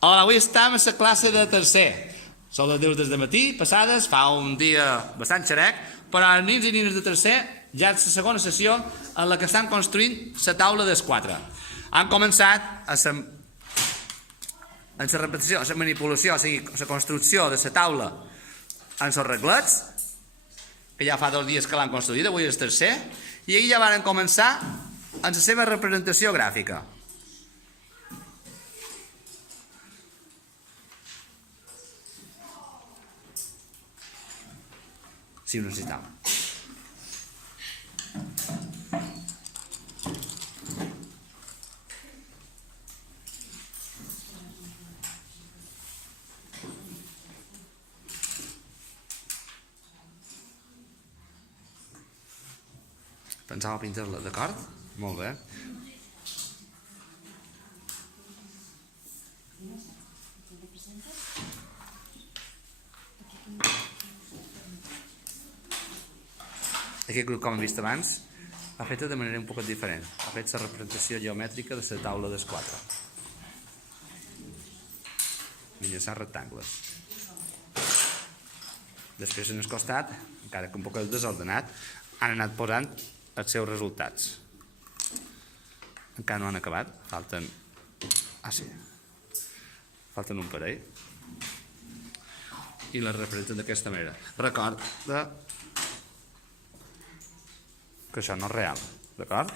Hola, avui estem a la classe de tercer. Són les 10 des de matí, passades, fa un dia bastant xerec, però els nins i nines de tercer ja és la segona sessió en la que estan construint la taula dels 4. Han començat en la repetició, la manipulació, o sigui, la construcció de la taula en els reglets, que ja fa 2 dies que l'han construït, avui és tercer, i ahir ja van començar en la seva representació gràfica. Si ho necessitava. Pensava pintar-la, d'acord? Molt bé. Aquest grup, com hem vist abans, ha fet de manera un poc diferent. Ha fet la representació geomètrica de la taula dels 4. Mitjançant rectangles. Després, en el costat, encara que un poc desordenat, han anat posant els seus resultats. Encara no han acabat, falten... Ah, sí. Falten un parell. I les representen d'aquesta manera. Recorda que això no és real, d'acord?